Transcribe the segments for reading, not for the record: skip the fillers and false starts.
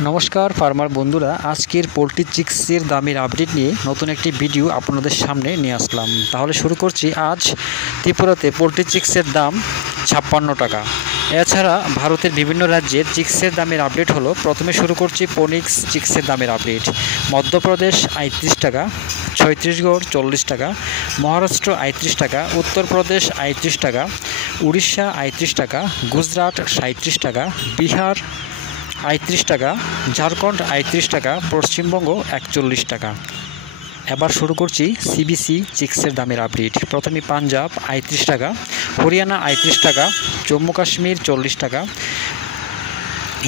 নমস্কার ফার্মার বন্ধুরা, আজকের পোলট্রি চিক্সের দামের আপডেট নিয়ে নতুন একটি ভিডিও আপনাদের সামনে নিয়ে আসলাম। তাহলে শুরু করছি। আজ ত্রিপুরাতে পোলট্রি চিক্সের দাম 56 টাকা। এছাড়া ভারতের বিভিন্ন রাজ্যের চিক্সের দামের আপডেট হলো। প্রথমে শুরু করছি ফোনিক্স চিক্সের দামের আপডেট। মধ্যপ্রদেশ ৩৫ টাকা, ছত্তিশগড় 40 টাকা, মহারাষ্ট্র ৩৫ টাকা, উত্তরপ্রদেশ ৩৫ টাকা, উড়িষ্যা ৩৫ টাকা, গুজরাট 37 টাকা, বিহার ৩৫ টাকা, ঝাড়খণ্ড ৩৫ টাকা, পশ্চিমবঙ্গ 41 টাকা। এবার শুরু করছি সিবিসি চিক্সের দামের আপডেট। প্রথমে পাঞ্জাব ৩৫ টাকা, হরিয়ানা ৩৫ টাকা, জম্মু কাশ্মীর 40 টাকা,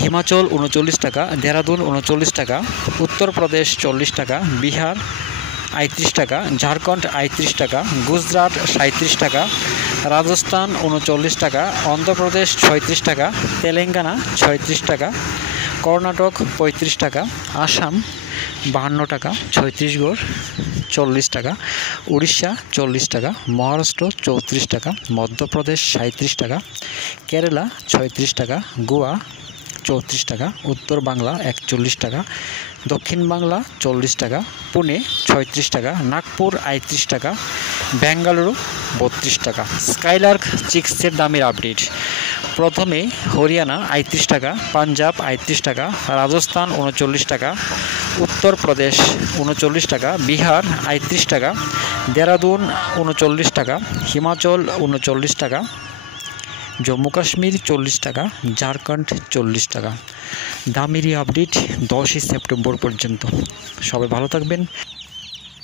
হিমাচল 39 টাকা, দেহরাদুন 39 টাকা, উত্তরপ্রদেশ 40 টাকা, বিহার ৩৫ টাকা, ঝাড়খণ্ড ৩৫ টাকা, গুজরাট 37 টাকা, রাজস্থান 39 টাকা, অন্ধ্রপ্রদেশ 36 টাকা, তেলেঙ্গানা 36 টাকা, কর্ণাটক 35 টাকা, আসাম 52 টাকা, ছত্তিশগড় 40 টাকা, উড়িষ্যা 40 টাকা, মহারাষ্ট্র 34 টাকা, মধ্যপ্রদেশ 37 টাকা, কেরালা 36 টাকা, গোয়া 34 টাকা, উত্তর বাংলা 41 টাকা, দক্ষিণ বাংলা 40 টাকা, পুনে 36 টাকা, নাগপুর 38 টাকা, বেঙ্গালুরু 32 টাকা। স্কাইলার্ক চিক্সের দামের আপডেট। প্রথমে হরিয়ানা 38 টাকা, পাঞ্জাব 38 টাকা, রাজস্থান 39 টাকা, উত্তরপ্রদেশ 39 টাকা, বিহার 38 টাকা, দেহরাদুন 39 টাকা, হিমাচল 39 টাকা, জম্মু কাশ্মীর 40 টাকা, ঝাড়খণ্ড 40 টাকা। দামেরই আপডেট 10ই সেপ্টেম্বর পর্যন্ত। সবাই ভালো থাকবেন।